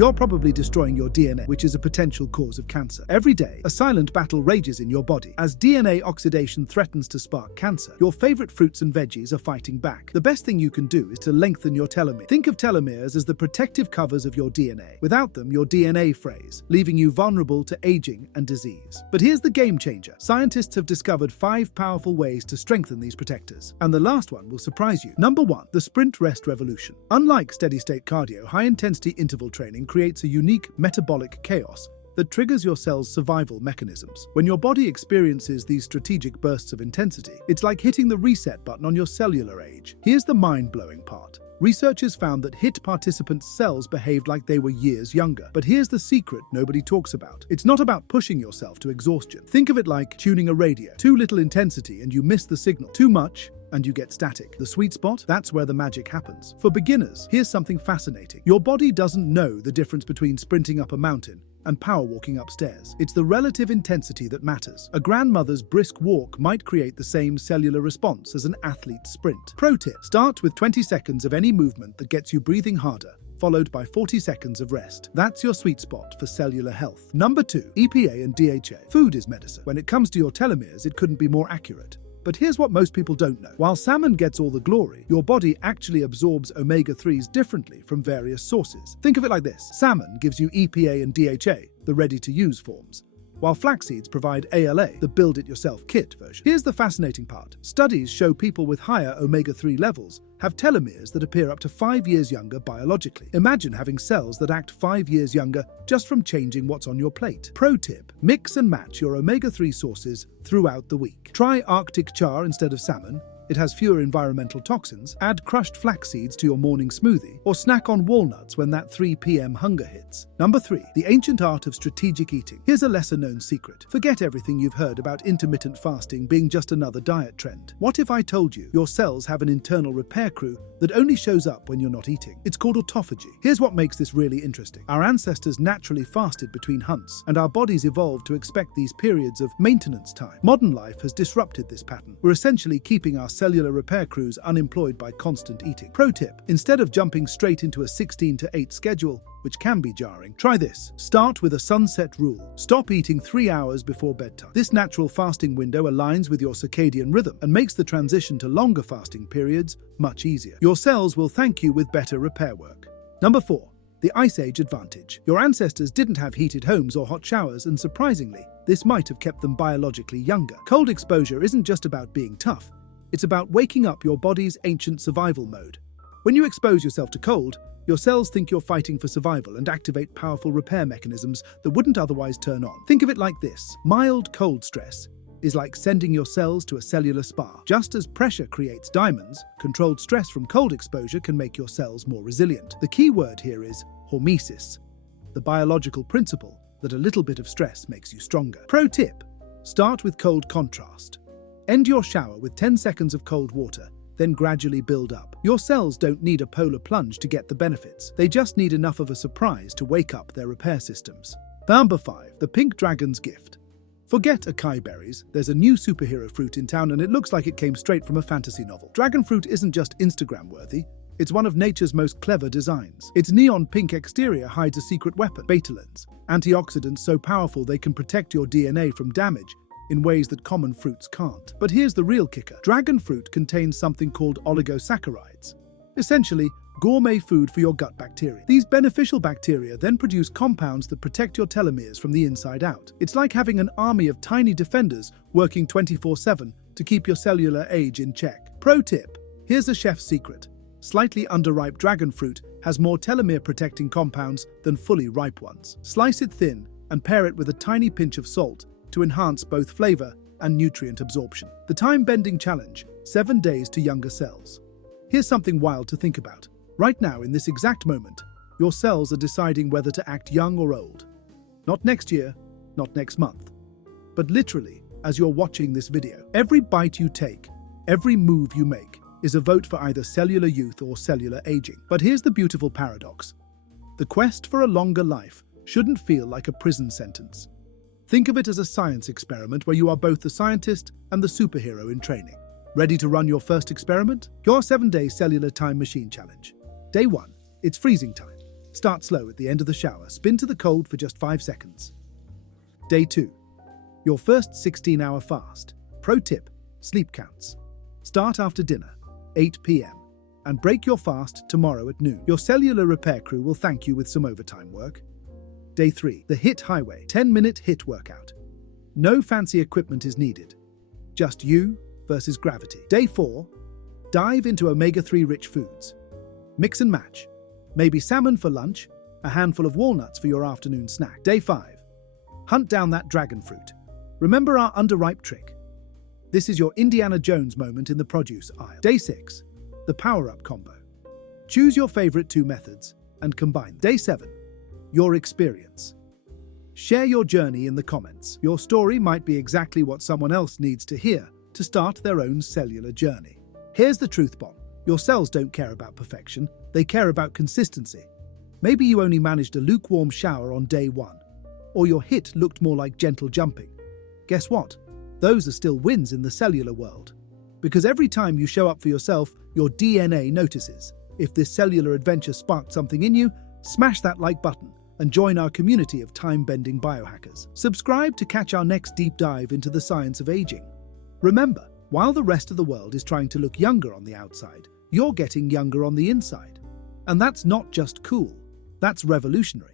you're probably destroying your DNA, which is a potential cause of cancer. Every day, a silent battle rages in your body. As DNA oxidation threatens to spark cancer, your favorite fruits and veggies are fighting back. The best thing you can do is to lengthen your telomeres. Think of telomeres as the protective covers of your DNA. Without them, your DNA frays, leaving you vulnerable to aging and disease. But here's the game changer. Scientists have discovered 5 powerful ways to strengthen these protectors. And the last one will surprise you. Number 1. The sprint rest revolution. Unlike steady-state cardio, high-intensity interval training creates a unique metabolic chaos that triggers your cell's survival mechanisms. When your body experiences these strategic bursts of intensity, it's like hitting the reset button on your cellular age. Here's the mind-blowing part. Researchers found that HIIT participants' cells behaved like they were years younger. But here's the secret nobody talks about. It's not about pushing yourself to exhaustion. Think of it like tuning a radio. Too little intensity and you miss the signal. Too much and you get static. The sweet spot? That's where the magic happens. For beginners, here's something fascinating. Your body doesn't know the difference between sprinting up a mountain and power walking upstairs. It's the relative intensity that matters. A grandmother's brisk walk might create the same cellular response as an athlete's sprint. Pro tip: start with 20 seconds of any movement that gets you breathing harder, followed by 40 seconds of rest. That's your sweet spot for cellular health. Number 2. EPA and DHA. Food is medicine. When it comes to your telomeres, it couldn't be more accurate. But here's what most people don't know. While salmon gets all the glory, your body actually absorbs omega-3s differently from various sources. Think of it like this. Salmon gives you EPA and DHA, the ready-to-use forms, while flax seeds provide ALA, the build-it-yourself kit version. Here's the fascinating part. Studies show people with higher omega-3 levels have telomeres that appear up to 5 years younger biologically. Imagine having cells that act 5 years younger just from changing what's on your plate. Pro tip: mix and match your omega-3 sources throughout the week. Try Arctic char instead of salmon. It has fewer environmental toxins. Add crushed flax seeds to your morning smoothie, or snack on walnuts when that 3 p.m. hunger hits. Number 3. The ancient art of strategic eating. Here's a lesser-known secret. Forget everything you've heard about intermittent fasting being just another diet trend. What if I told you your cells have an internal repair crew that only shows up when you're not eating? It's called autophagy. Here's what makes this really interesting. Our ancestors naturally fasted between hunts, and our bodies evolved to expect these periods of maintenance time. Modern life has disrupted this pattern. We're essentially keeping our cellular repair crews unemployed by constant eating. Pro tip: instead of jumping straight into a 16-to-8 schedule, which can be jarring, try this. Start with a sunset rule. Stop eating 3 hours before bedtime. This natural fasting window aligns with your circadian rhythm and makes the transition to longer fasting periods much easier. Your cells will thank you with better repair work. Number 4. The Ice Age advantage. Your ancestors didn't have heated homes or hot showers, and surprisingly, this might have kept them biologically younger. Cold exposure isn't just about being tough. It's about waking up your body's ancient survival mode. When you expose yourself to cold, your cells think you're fighting for survival and activate powerful repair mechanisms that wouldn't otherwise turn on. Think of it like this. Mild cold stress is like sending your cells to a cellular spa. Just as pressure creates diamonds, controlled stress from cold exposure can make your cells more resilient. The key word here is hormesis, the biological principle that a little bit of stress makes you stronger. Pro tip: start with cold contrast. End your shower with 10 seconds of cold water, then gradually build up. Your cells don't need a polar plunge to get the benefits. They just need enough of a surprise to wake up their repair systems. Number 5. The pink dragon's gift. Forget acai berries. There's a new superhero fruit in town and it looks like it came straight from a fantasy novel. Dragon fruit isn't just Instagram-worthy. It's one of nature's most clever designs. Its neon pink exterior hides a secret weapon, betalains, antioxidants so powerful they can protect your DNA from damage in ways that common fruits can't. But here's the real kicker. Dragon fruit contains something called oligosaccharides, essentially gourmet food for your gut bacteria. These beneficial bacteria then produce compounds that protect your telomeres from the inside out. It's like having an army of tiny defenders working 24/7 to keep your cellular age in check. Pro tip: here's a chef's secret. Slightly underripe dragon fruit has more telomere-protecting compounds than fully ripe ones. Slice it thin and pair it with a tiny pinch of salt to enhance both flavor and nutrient absorption. The time-bending challenge: 7 days to younger cells. Here's something wild to think about. Right now, in this exact moment, your cells are deciding whether to act young or old. Not next year, not next month, but literally as you're watching this video. Every bite you take, every move you make, is a vote for either cellular youth or cellular aging. But here's the beautiful paradox. The quest for a longer life shouldn't feel like a prison sentence. Think of it as a science experiment where you are both the scientist and the superhero in training. Ready to run your first experiment? Your 7-day cellular time machine challenge. Day 1. It's freezing time. Start slow at the end of the shower. Spin to the cold for just 5 seconds. Day 2. Your first 16-hour fast. Pro tip: sleep counts. Start after dinner, 8 p.m., and break your fast tomorrow at noon. Your cellular repair crew will thank you with some overtime work. Day 3. The HIIT Highway 10-minute HIIT workout. No fancy equipment is needed. Just you versus gravity. Day 4. Dive into omega-3 rich foods. Mix and match. Maybe salmon for lunch, a handful of walnuts for your afternoon snack. Day 5. Hunt down that dragon fruit. Remember our underripe trick? This is your Indiana Jones moment in the produce aisle. Day 6. The power-up combo. Choose your favorite 2 methods and combine. Day 7. Your experience. Share your journey in the comments. Your story might be exactly what someone else needs to hear to start their own cellular journey. Here's the truth bomb. Your cells don't care about perfection, they care about consistency. Maybe you only managed a lukewarm shower on day 1, or your HIIT looked more like gentle jumping. Guess what? Those are still wins in the cellular world. Because every time you show up for yourself, your DNA notices. If this cellular adventure sparked something in you, smash that like button and join our community of time-bending biohackers. Subscribe to catch our next deep dive into the science of aging. Remember, while the rest of the world is trying to look younger on the outside, you're getting younger on the inside. And that's not just cool, that's revolutionary.